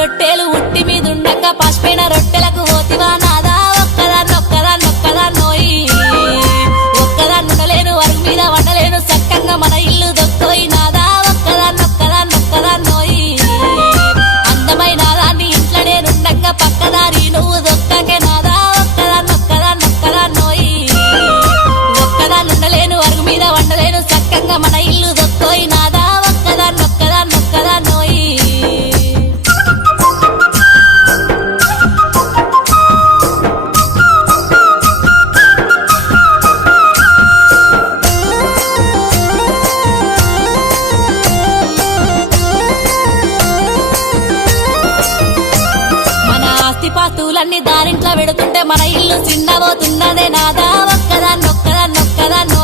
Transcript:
రొట్టెలు ఉట్టి మీదుండక పసిపోయిన రొట్టెలకు పోతివా నాదా ఒక్కదాన్నోయి ఒక్కదాన్నుండలేను అరుగు మీద వండలేను సక్కంగా మన ఇల్లు దొక్కోయి నాదా ఒక్కదాన్నోయి అందమైన దాన్ని ఇంట్లో నేనుండగా పక్కదారి నువ్వు దొక్కకే నాదా ఒక్కదాన్నోయి ఒక్కదాన్నుండలేను అరుగు మీద వండలేను సక్కంగా మన ఇల్లు దొక్కోయి నాదా ఒక్కదాన్నోయి పాస్తులన్నీ దారింట్లో పెడుతుంటే మన ఇల్లు చిన్నబోతున్నదే నాదా ఒక్కదాన్నొక్కదాన్నొక్కదాన్నో